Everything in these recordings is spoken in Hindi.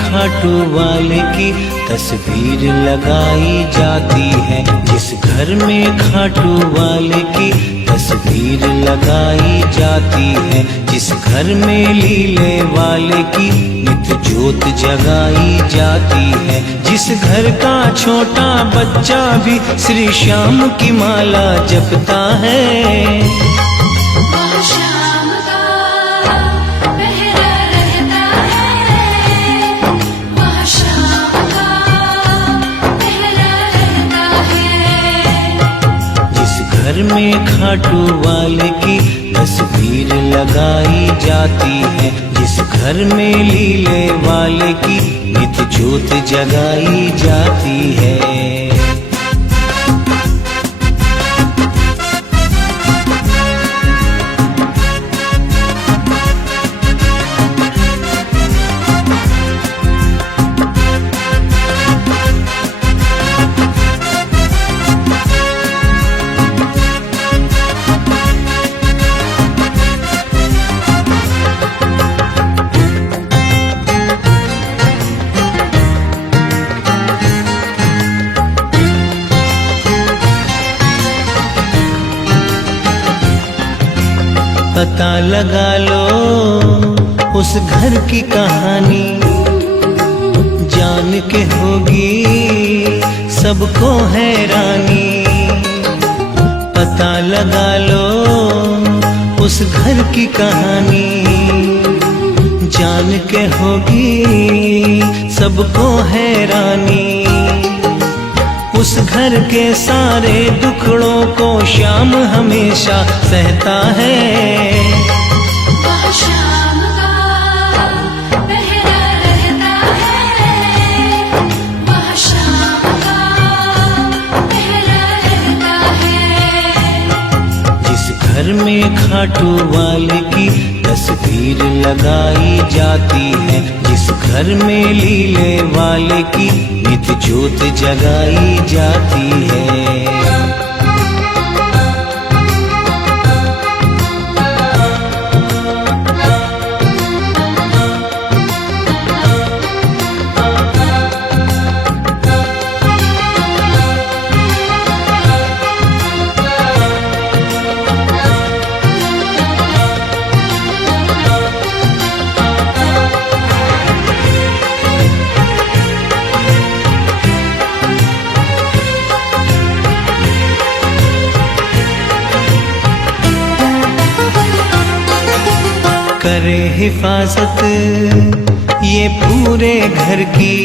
खाटू वाले की तस्वीर लगाई जाती है। जिस घर में खाटू वाले की तस्वीर लगाई जाती है, जिस घर में लीले वाले की नित ज्योत जगाई जाती है, जिस घर का छोटा बच्चा भी श्री श्याम की माला जपता है। घर में खाटू वाले की तस्वीर लगाई जाती है, जिस घर में लीले वाले की नित ज्योत जगाई जाती है। पता लगा लो उस घर की कहानी, जान के होगी सबको हैरानी। पता लगा लो उस घर की कहानी, जान के होगी सबको हैरानी। उस घर के सारे दुखड़ों को श्याम हमेशा सहता है। वह श्याम का पहरा रहता है, वह श्याम का पहरा रहता है। जिस घर में खाटू वाले की तस्वीर लगाई जाती है, जिस घर में लीले वाले की नित ज्योत जगाई जाती है। करे हिफाजत ये पूरे घर की,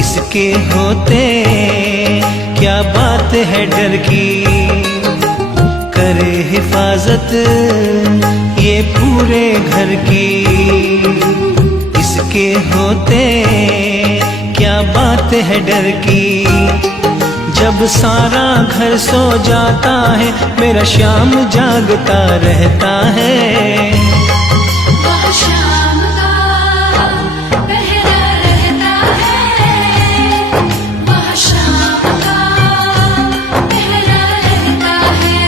इसके होते क्या बात है डर की। करे हिफाजत ये पूरे घर की, इसके होते क्या बात है डर की। जब सारा घर सो जाता है मेरा श्याम जागता रहता है। वह श्याम का पहरा रहता है, वह श्याम का पहरा रहता है।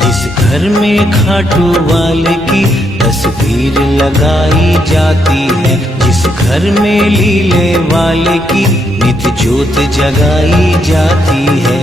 जिस घर में खाटू वाले की तस्वीर लगाई जाती है, जिस घर में लीले वाले की नित ज्योत जगाई जाती है।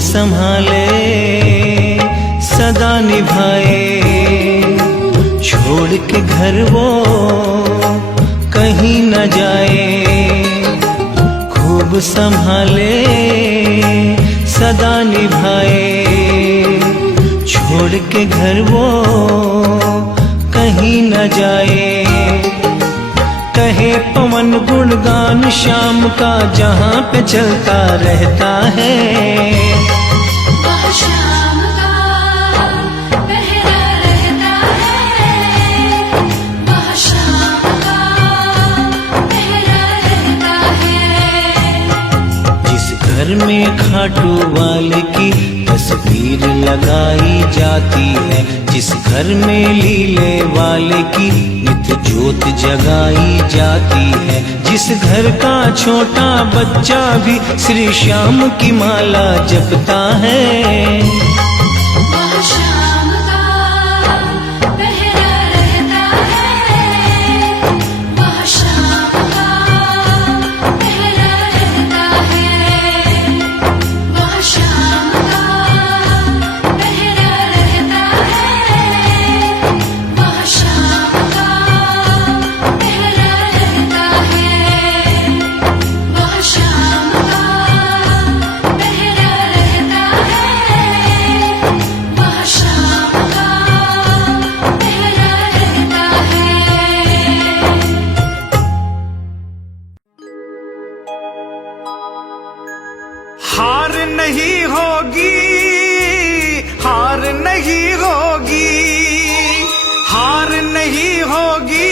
संभाले सदा निभाए, छोड़ के घर वो कहीं न जाए। खूब संभाले सदा निभाए, छोड़ के घर वो कहीं न जाए। कहे पवन गुणगान श्याम का जहाँ पे चलता रहता है। वह श्याम खाटू वाले की तस्वीर लगाई जाती है। जिस घर में लीले वाले की नित्य ज्योत जगाई जाती है। जिस घर का छोटा बच्चा भी श्री श्याम की माला जपता है। वहाँ श्याम का पहरा रहता है। वहाँ श्याम का पहरा रहता है। वहाँ श्याम का पहरा रहता है। वहाँ श्याम का पहरा रहता है। वहाँ श्याम का पहरा रहता है। वहाँ श्याम का पहरा रहता है। हार नहीं होगी, हार नहीं होगी, हार नहीं होगी,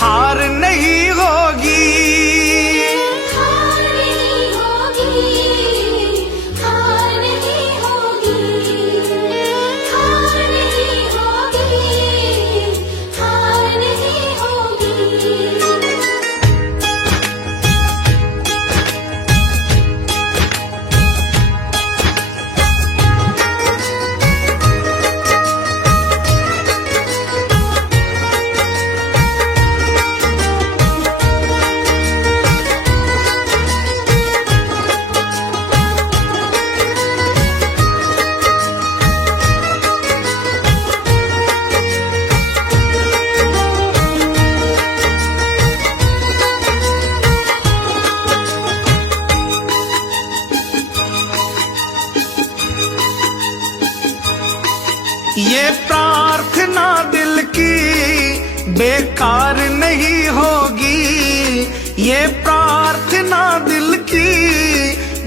हार नहीं होगी। हार नहीं होगी, हार नहीं होगी, हार नहीं होगी, हार नहीं होगी। ये प्रार्थना दिल की बेकार नहीं होगी। ये प्रार्थना दिल की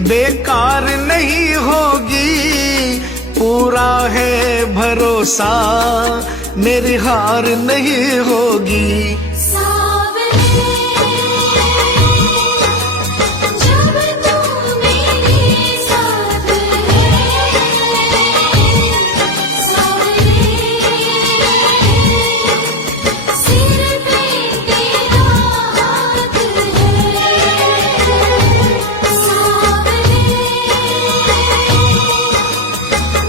बेकार नहीं होगी। पूरा है भरोसा मेरी हार नहीं होगी। सावरे जब तू मेरे साथ है। सावरे सिर पे तेरा हाथ है। सावरे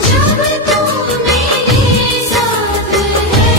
जब तू मेरे साथ है।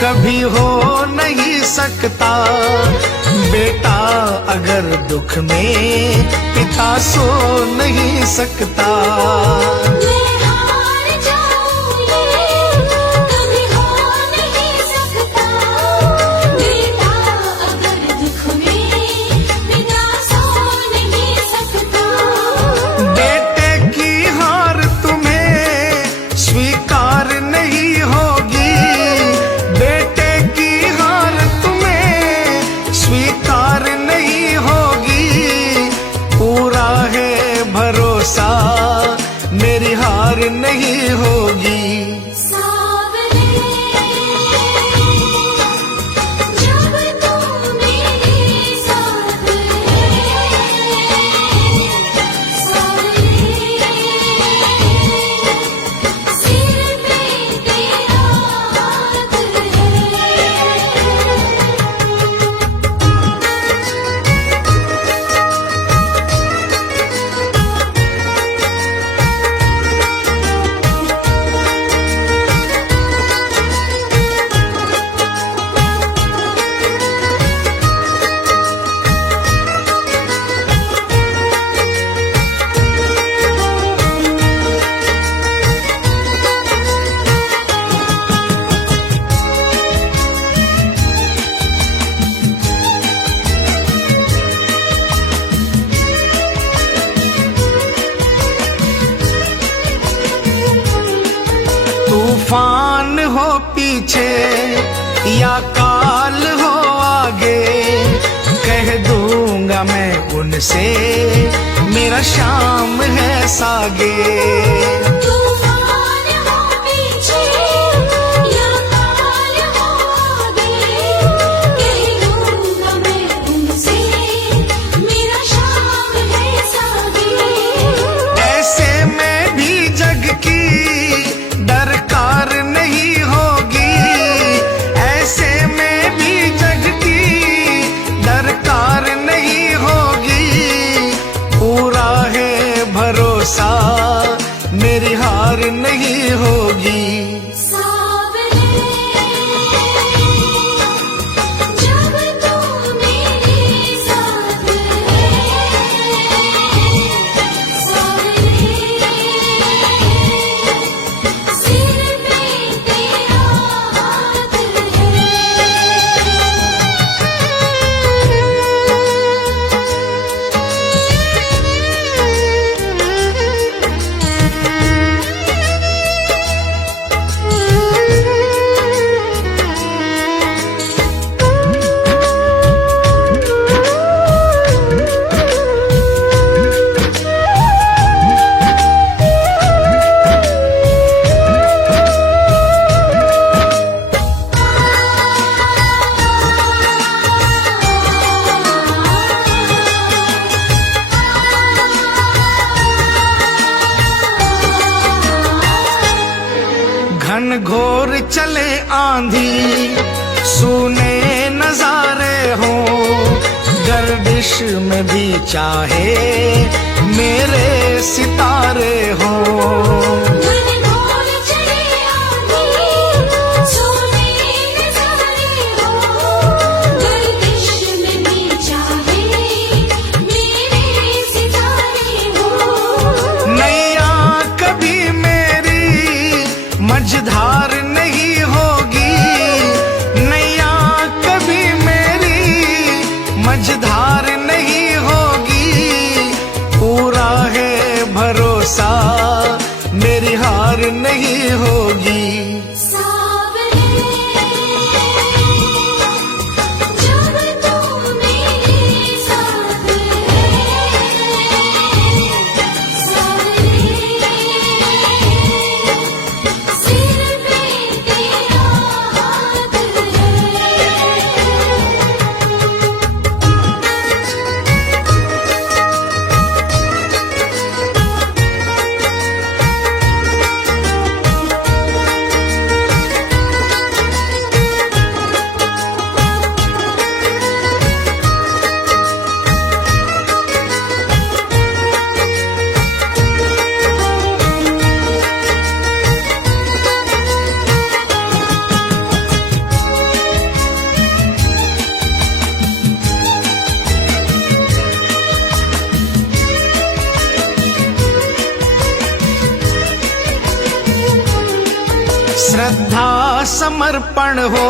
कभी हो नहीं सकता। बेटा अगर दुख में पिता सो नहीं सकता। मैं हार जाऊं ये कभी हो नहीं सकता। बेटा अगर दुख में पिता सो नहीं सकता। बेटे की हार तुम्हें स्वीकार नहीं होगी। बेटे की हार तुम्हें स्वीकार नहीं होगी। पूरा है भरोसा मेरी हार नहीं होगी। सावरे जब तू मेरे साथ है। सावरे सिर पे तेरा हाथ है। पीछे या काल हो आगे, कह दूंगा मैं उनसे मेरा श्याम है सागे। तूफान हो पीछे या काल हो आगे, कह दूंगा मैं उनसे मेरा शाम है सागे। ऐसे में भी जग की दरकार नहीं होगी, ऐसे में भी जग की दरकार नहीं होगी। पूरा है भरोसा मेरी हार नहीं होगी। सावरे जब तू मेरे साथ है, सावरे सिर पे तेरा हाथ घन घोर चले आंधी सूने नजारे हो, गर्दिश में भी चाहे मेरे सितारे हो। घन घोर चले आंधी सोने नजारे हो, गर्दिश में भी चाहे मेरे सितारे हो। नैया कभी मेरी मझधार नहीं होगी, नैया कभी मेरी मझधार नहीं होगी। पूरा है भरोसा मेरी हार नहीं होगी। सावरे जब तू मेरे साथ है, सावरे सिर पे तेरा हाथ है। श्रद्धा समर्पण हो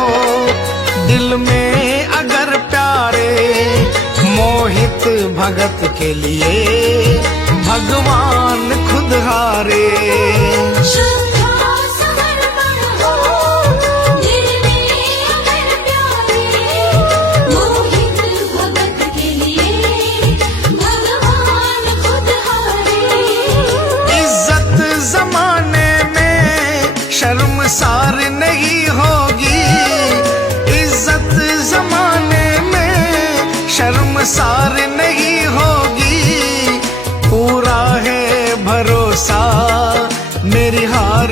दिल में अगर प्यारे, मोहित भगत के लिए भगवान खुद हारे। श्रद्धा समर्पण हो दिल में अगर प्यारे, मोहित भगत के लिए भगवान खुद हारे। इज्जत जमाने में शर्मसार नहीं होगी, इज्जत जमाने में शर्मसार नहीं होगी। पूरा है भरोसा मेरी हार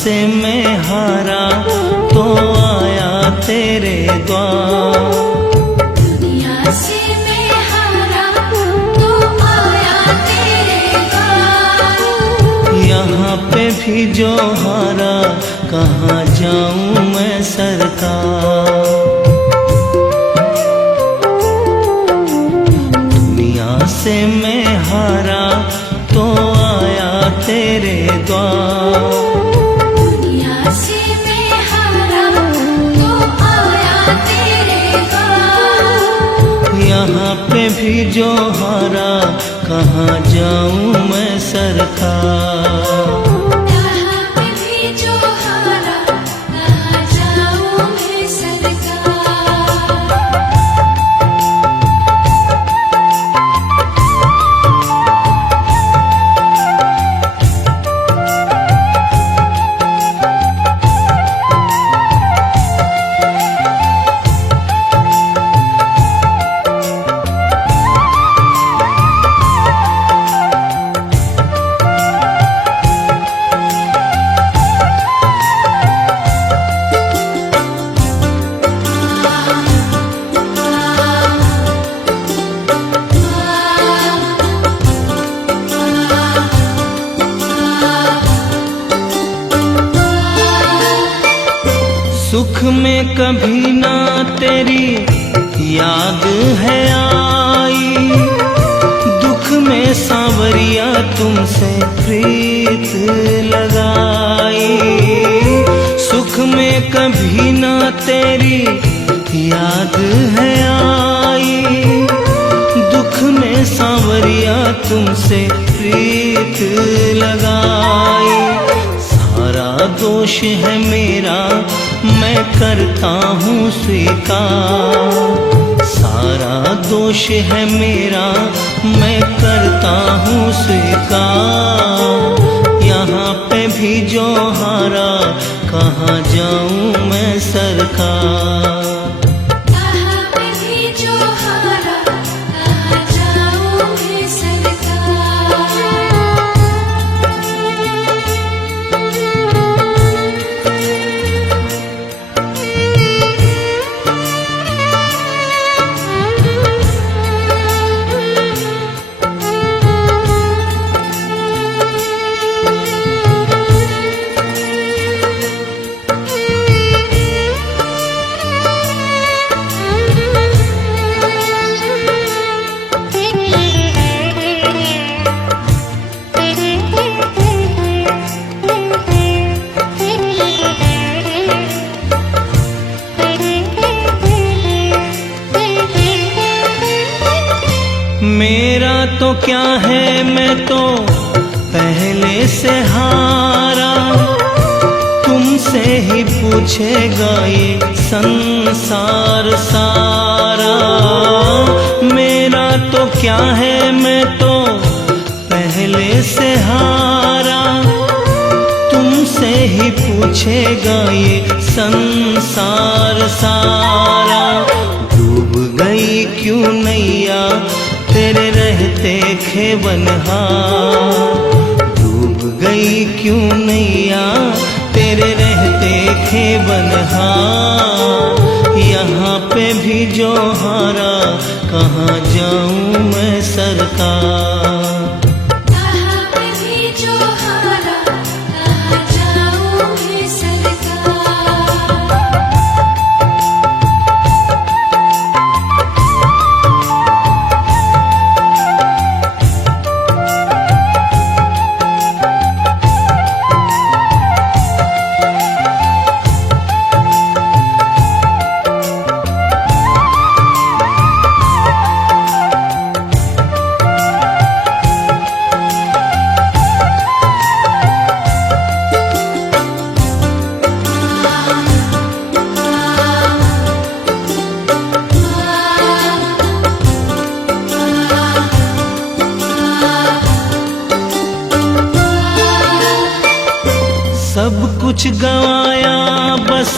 से मैं हारा तो आया तेरे द्वार। दुनिया से मैं हारा तो आया तेरे द्वार। यहाँ पे भी जो हारा कहाँ जाऊं मैं सरकार। दुनिया से मैं हारा तो आया तेरे द्वार। दुनिया से मैं हारा तो आया तेरे द्वार। यहाँ पे भी जो हारा कहाँ जाऊं मैं सरकार। यहाँ पे भी जो हारा कहाँ जाऊं मैं सरकार। सुख में कभी ना तेरी याद है आई, दुख में सांवरिया तुमसे प्रीत लगाई। सुख में कभी ना तेरी याद है आई, दुख में सांवरिया तुमसे प्रीत लगाई। सारा दोष है मेरा मैं करता हूँ स्वीकार। सारा दोष है मेरा मैं करता हूँ स्वीकार। यहाँ पे भी जो हारा कहाँ जाऊँ मैं सरकार। यहाँ पे भी जो हारा कहाँ जाऊं मैं सरकार। मेरा तो क्या है मैं तो पहले से हारा, तुमसे ही पूछेगा ये संसार सारा। मेरा तो क्या है मैं तो पहले से हारा, तुमसे ही पूछेगा ये संसार सारा। डूब गई क्यों नैया तेरे रहते खेवनहार। डूब गई क्यों नैया तेरे रहते खेवनहार। यहाँ पे भी जो हारा कहाँ जाऊँ मैं सरकार। यहाँ पे भी जो हारा कहाँ जाऊं मैं सरकार। सब कुछ गवाया बस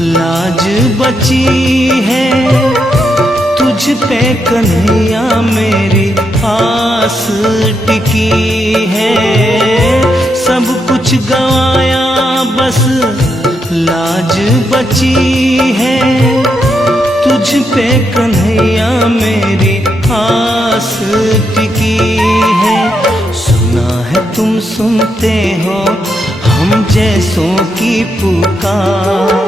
लाज बची है, तुझ पे कन्हैया मेरी आस टिकी है। सब कुछ कुछ गवाया बस लाज बची है, तुझ पे कन्हैया मेरी आस टिकी है। सुना है तुम सुनते हो हम जैसों की पुकार,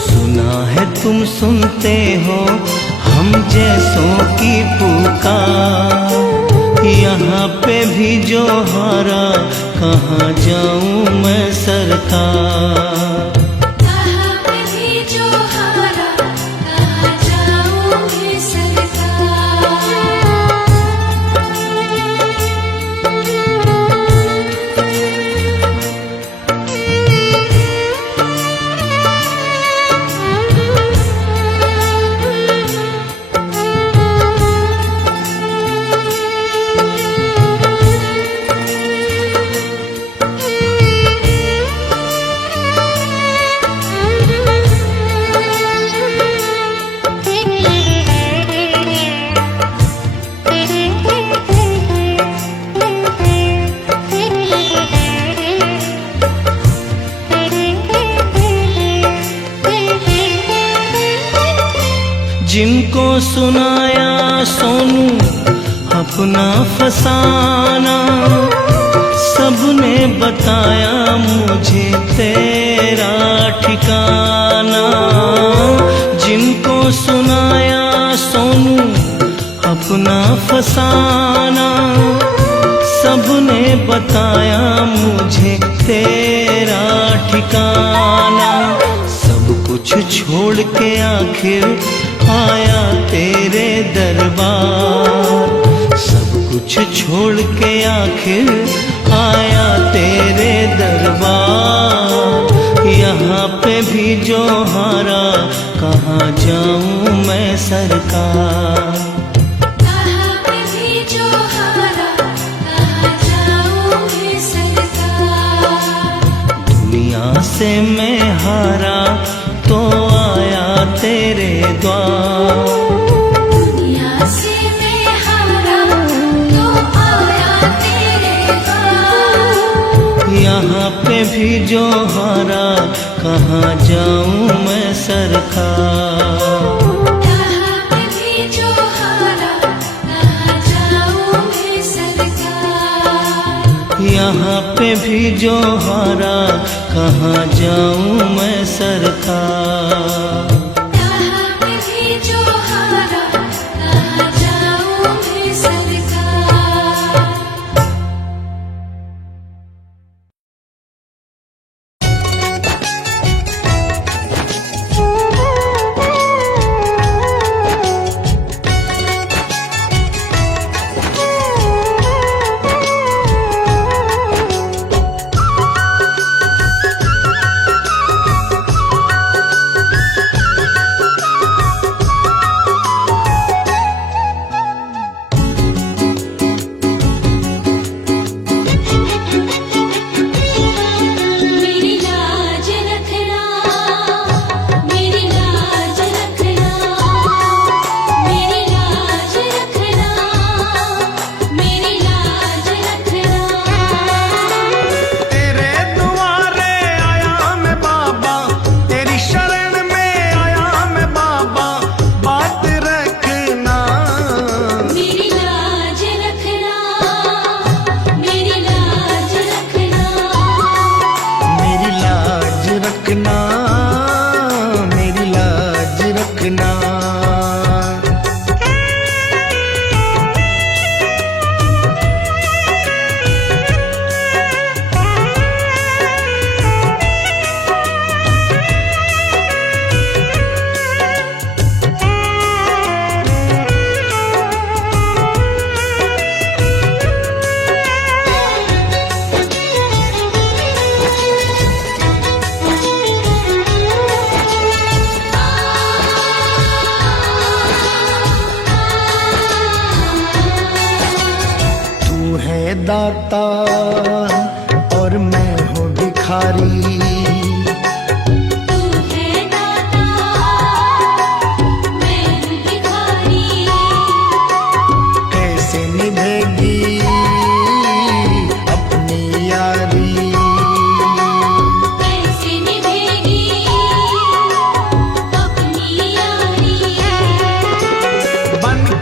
सुना है तुम सुनते हो हम जैसों की पुकार। यहाँ पे भी जो हारा कहाँ जाऊँ मैं सरकार। कहाँ पे भी जो हारा कहाँ जाऊँ मैं जिनको सुनाया सोनू अपना फसाना, सबने बताया मुझे तेरा ठिकाना। जिनको सुनाया सोनू अपना फसाना, सबने बताया मुझे तेरा ठिकाना। सब कुछ छोड़ के आखिर आया तेरे दरबार, सब कुछ छोड़ के आखिर आया तेरे दरबार। यहाँ पे भी जो हारा कहाँ जाऊँ मैं सरकार। कहाँ पे भी जो हारा कहाँ जाऊँ मैं सरकार। दुनिया से मैं हारा तो आया तेरे द्वार, दुनिया से मैं हारा तो आया तेरे द्वार। यहाँ पे भी जो हारा कहाँ जाऊँ मैं सरकार। कहाँ पे भी जो हारा कहाँ जाऊँ मैं सरकार। यहाँ पे भी जो हारा कहाँ जाऊँ मैं सरकार। कहाँ पे भी जो हारा कहाँ जाऊँ मैं सरकार। मेरी लाज रखना, मेरी लाज रखना, मेरी लाज रखना, मेरी लाज रखना। तेरे दुआरे आया मैं बाबा, तेरी शरण में आया मैं बाबा, बात रखना। मेरी लाज रखना, मेरी लाज रखना। मेरी लाज रखना, मेरी लाज रखना। तू है दाता और मैं हूँ भिखारी, तू है दाता, मैं हूँ भिखारी। कैसे निभेगी अपनी यारी।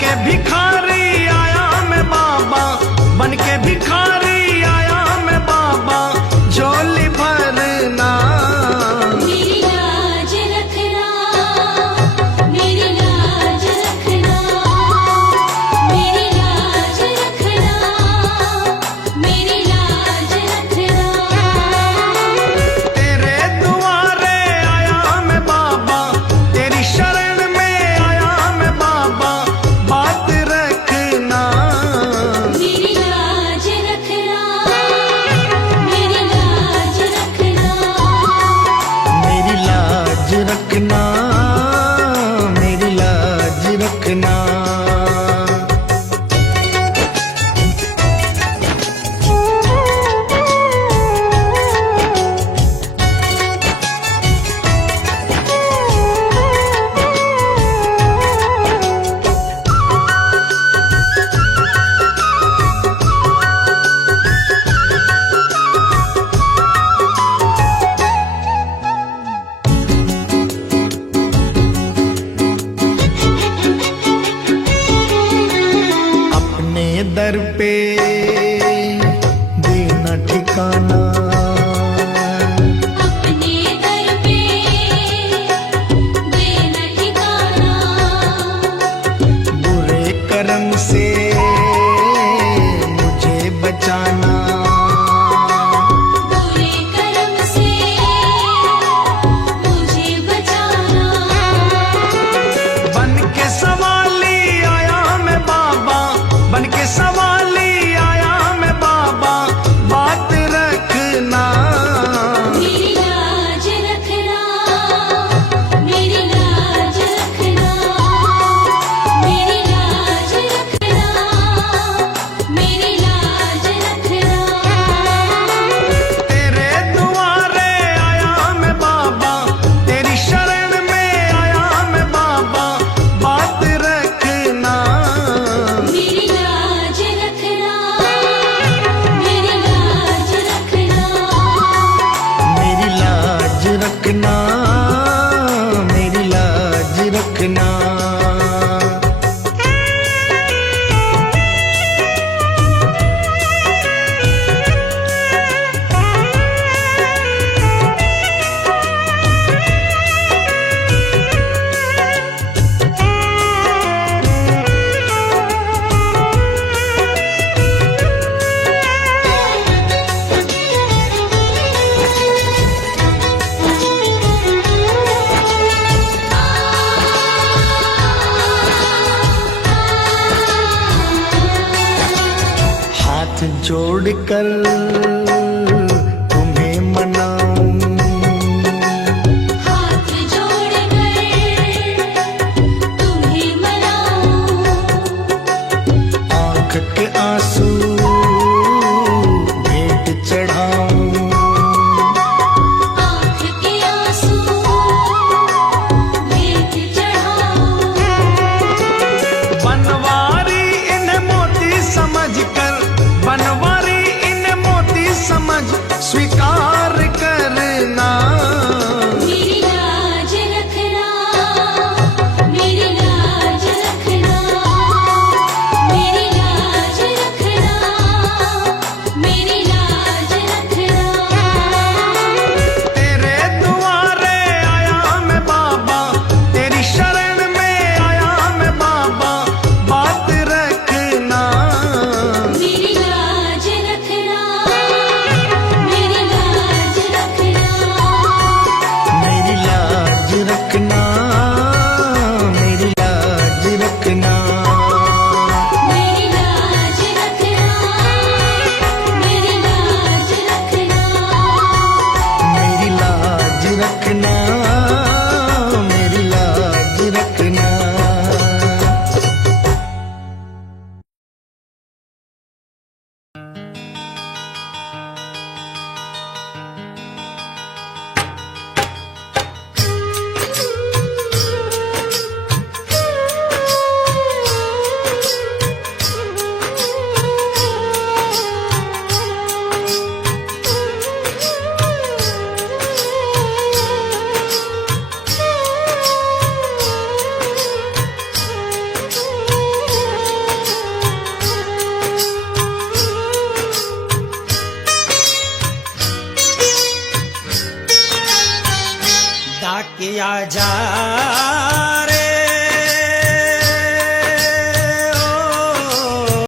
के भिखारी आया मैं बाबा, बन के भिखारी आया मैं बाबा, झोली भरना। मेरी लाज रखना, मेरी लाज रखना, मेरी लाज रखना, मेरी लाज रखना। तेरे दुआरे आया मैं बाबा, तेरी शरण में आया मैं बाबा, बात रखना। मेरी लाज रखना, मेरी लाज रखना, मेरी लाज रखना, मेरी लाज रखना। अपने दर पे देना ठिकाना, अपने दर पे देना ठिकाना। बुरे कर्म से मुझे बचाना। बुरे कर्म से मुझे बचाना। बन के सवाली आया मैं बाबा, बन के सवाली आया मैं बाबा, बात रखना। मेरी लाज रखना, मेरी लाज रखना, मेरी लाज रखना, मेरी लाज रखना। तेरे दुआरे आया मैं बाबा, तेरी शरण में आया मैं बाबा, बात रखना। मेरी लाज रखना, मेरी लाज रखना, मेरी लाज रखना, मेरी लाज रखना। हाथ जोड़कर तुम्हें मनाऊं, हाथ जोड़कर तुम्हें मनाऊं। आंख के आंसू भेंट चढ़ाऊं। आँख के आंसू भेंट चढ़ाऊं। बनवारी इन्हें मोती समझकर, बनवारी इन्हें मोती जा